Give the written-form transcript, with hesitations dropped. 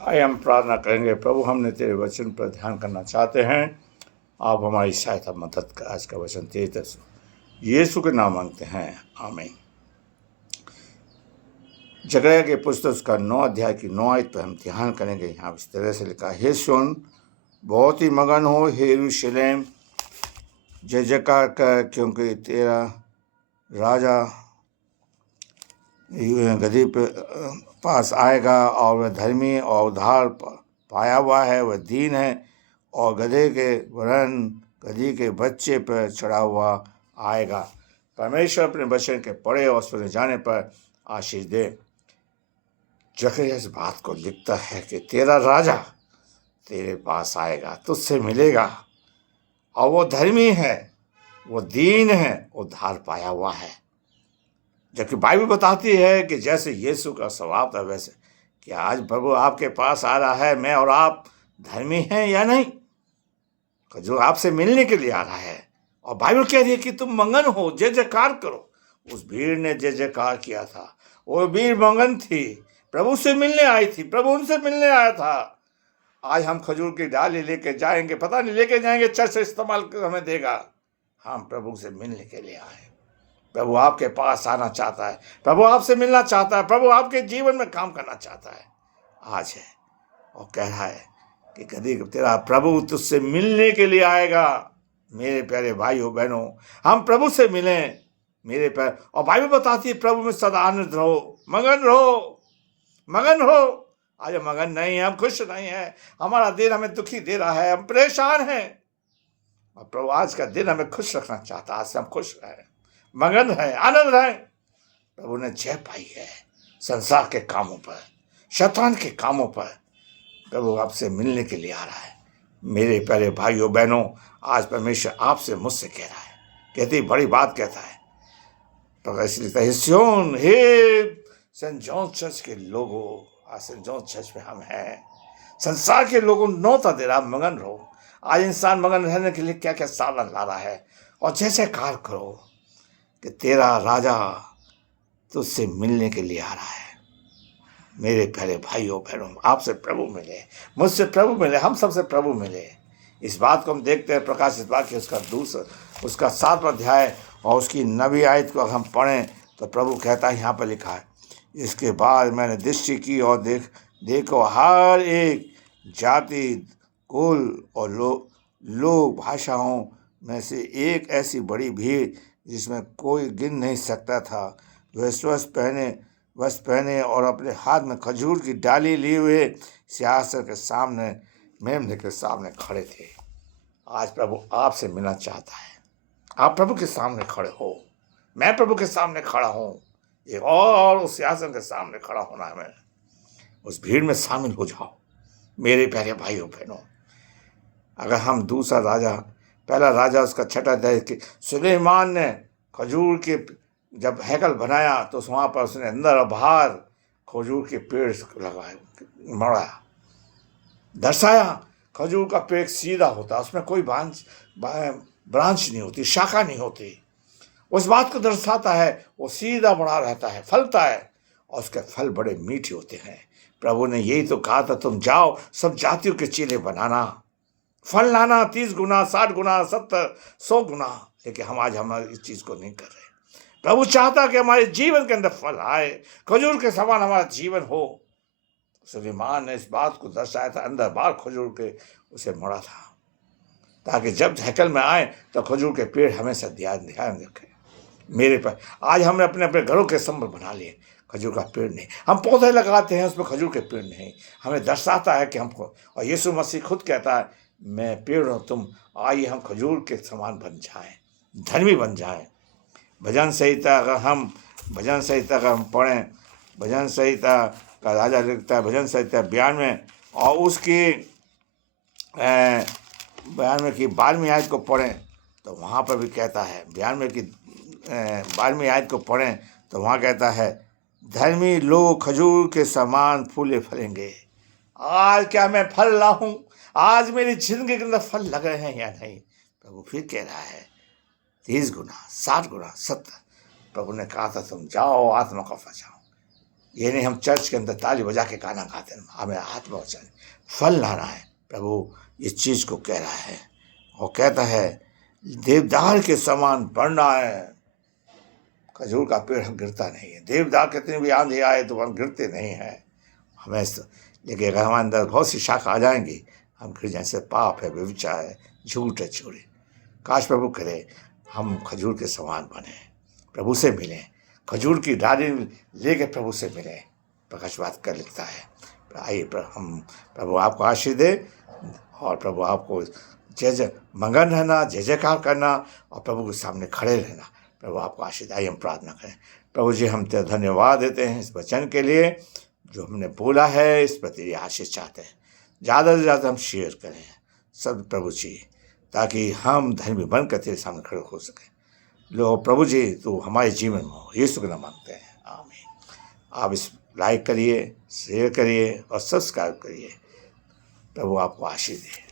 आइए हम प्रार्थना करेंगे। प्रभु, हमने तेरे वचन पर ध्यान करना चाहते हैं। आप हमारी सहायता मदद कर। आज का वचन तेरे तरफ यीशु के नाम मांगते हैं, आमीन। जकरिया के पुस्तक का 9 अध्याय की 9 आयत पर हम ध्यान करेंगे। यहाँ इस तरह से लिखा, हे सुन, बहुत ही मगन हो हे यरूशलेम, जय जयकार कर, क्योंकि तेरा राजा गदही पे पास आएगा और वह धर्मी और उद्धार पाया हुआ है। वह दीन है और गधे के वरन गधी के बच्चे पर चढ़ा हुआ आएगा। परमेश्वर अपने वचन के पढ़े और सुने जाने पर आशीष दे। जकरिया इस बात को लिखता है कि तेरा राजा तेरे पास आएगा, तुझसे मिलेगा, और वो धर्मी है, वो दीन है, उद्धार पाया हुआ है। जबकि बाइबल बताती है कि जैसे यीशु का स्वभाव था वैसे कि आज प्रभु आपके पास आ रहा है। मैं और आप धर्मी हैं या नहीं, जो आपसे मिलने के लिए आ रहा है। और बाइबल कह रही है कि तुम मगन हो, जय जयकार करो। उस भीड़ ने जय जयकार किया था। वो भीड़ मगन थी, प्रभु से मिलने आई थी, प्रभु उनसे मिलने आया था। आज हम खजूर की डाली लेके जाएंगे, पता नहीं लेके जाएंगे, चर्च से इस्तेमाल हमें देगा। हम प्रभु से मिलने के लिए आए। प्रभु आपके पास आना चाहता है, प्रभु आपसे मिलना चाहता है, प्रभु आपके जीवन में काम करना चाहता है। आज है और कह रहा है कि कभी तेरा प्रभु तुझसे मिलने के लिए आएगा। मेरे प्यारे भाइयों बहनों, हम प्रभु से मिलें मेरे प्यारे। और बाइबल बताती है प्रभु में सदा आनंद रहो, मगन रहो, मगन हो। आज हम मगन नहीं है, हम खुश नहीं है, हमारा दिन हमें दुखी दे रहा है, हम परेशान हैं। और प्रभु आज का दिन हमें खुश रखना चाहता है। आज से हम खुश रहें, मगन है, आनंद है। प्रभु ने जय पाई है संसार के कामों पर, शैतान के कामों पर। प्रभु आपसे मिलने के लिए आ रहा है। मेरे प्यारे भाइयों बहनों, आज परमेश्वर आपसे मुझसे कह रहा है, कहती बड़ी बात कहता है। तो ऐसे लिखता है, सियोन, हे सेंट जॉन चर्च के लोगों, आज सेंट जॉन चर्च में हम हैं। संसार के लोगों नौता दे रहा, मगन रहो। आज इंसान मगन रहने के लिए क्या क्या साधन ला रहा है। और जैसे कार करो कि तेरा राजा तुझसे मिलने के लिए आ रहा है। मेरे प्यारे भाइयों बहनों, आपसे प्रभु मिले, मुझसे प्रभु मिले, हम सबसे प्रभु मिले। इस बात को हम देखते हैं प्रकाशित वाक्य उसका 7वां अध्याय और उसकी 9वीं आयत को हम पढ़ें तो प्रभु कहता है, यहाँ पर लिखा है, इसके बाद मैंने दृष्टि की और देखो हर एक जाति, कुल और लोग भाषाओं में से एक ऐसी बड़ी भीड़ जिसमें कोई गिन नहीं सकता था। वे वस्त्र पहने और अपने हाथ में खजूर की डाली लिए हुए सिंहासन के सामने, मेमने के सामने खड़े थे। आज प्रभु आपसे मिलना चाहता है। आप प्रभु के सामने खड़े हो, मैं प्रभु के सामने खड़ा हूँ, एक और उस सिंहासन के सामने खड़ा होना है। मैं उस भीड़ में शामिल हो जाओ मेरे प्यारे भाइयों बहनों। अगर हम दूसरा राजा, पहला राजा उसका 6वां अध्याय कि सुलेमान ने खजूर के जब हैकल बनाया तो वहाँ पर उसने अंदर और बाहर खजूर के पेड़ लगाए, मढ़ाया, दर्शाया। खजूर का पेड़ सीधा होता, उसमें कोई ब्रांच नहीं होती, शाखा नहीं होती। उस बात को दर्शाता है, वो सीधा बड़ा रहता है, फलता है और उसके फल बड़े मीठे होते हैं। प्रभु ने यही तो कहा था, तुम जाओ सब जातियों के चेले बनाना, फल लाना 30 गुना, 60 गुना, 70, 100 गुना। लेकिन हम आज हमारी इस चीज को नहीं कर रहे। प्रभु चाहता कि हमारे जीवन के अंदर फल आए, खजूर के समान हमारा जीवन हो। सुलेमान ने इस बात को दर्शाया था, अंदर बाहर खजूर के उसे मड़ा था, ताकि जब हैकल में आए तो खजूर के पेड़ हमेशा ध्यान रखें। मेरे पर आज हमने अपने अपने घरों के संबल बना लिए, खजूर का पेड़ नहीं। हम पौधे लगाते हैं, उसमें खजूर के पेड़ नहीं। हमें दर्शाता है कि हमको, और यीशु मसीह खुद कहता है, मैं पेड़ हूँ, तुम आइए हम खजूर के समान बन जाएं, धर्मी बन जाएं। भजन संहिता अगर हम पढ़ें, भजन संहिता का राजा लिखता है, भजन संहिता 92 और उसकी 92 की 12वीं आयत को पढ़ें तो वहाँ पर भी कहता है, 92 की 12वीं आयत को पढ़ें तो वहाँ कहता है, धर्मी लोग खजूर के समान फूले फलेंगे। आज क्या मैं फल लाऊं? आज मेरी जिंदगी के अंदर फल लग रहे हैं या नहीं? प्रभु फिर कह रहा है, 30 गुना, 60 गुना, 70। प्रभु ने कहा था, तुम जाओ आत्मा को बचाओ। ये नहीं हम चर्च के अंदर ताली बजा के गाना गाते हैं, हमें आत्मा वचन फल लाना है। प्रभु इस चीज़ को कह रहा है और कहता है देवदार के समान बढ़ना है। खजूर का पेड़ हम गिरता नहीं है, देवदार कितनी भी आंधी आए तो हम गिरते नहीं हैं हमें। लेकिन अगर हमारे अंदर बहुत सी शाखा आ जाएंगी हम गिर जाए। जैसे पाप है, व्यभिचार है, झूठ है, चोरी। काश प्रभु करे हम खजूर के समान बने, प्रभु से मिलें, खजूर की डाली लेके प्रभु से मिलें। प्रकाशवाद कर लिखता है। आइए हम प्रभु आपको आशीष दे और प्रभु आपको जय जय मगन रहना, जय जयकार करना और प्रभु के सामने खड़े रहना। प्रभु आपको आशीष। आइए हम प्रार्थना करें। प्रभु जी हम तेरा धन्यवाद देते हैं इस वचन के लिए जो हमने बोला है, इस पर तेरी आशीष चाहते हैं। ज़्यादा से ज़्यादा हम शेयर करें सब प्रभु जी, ताकि हम धर्मी बनकर तेरे सामने खड़े हो सकें। लो प्रभु जी तू हमारे जीवन में हो, यीशु के नाम मांगते हैं, आमीन। आप इस लाइक करिए, शेयर करिए और सब्सक्राइब करिए। प्रभु आपको आशीष दे।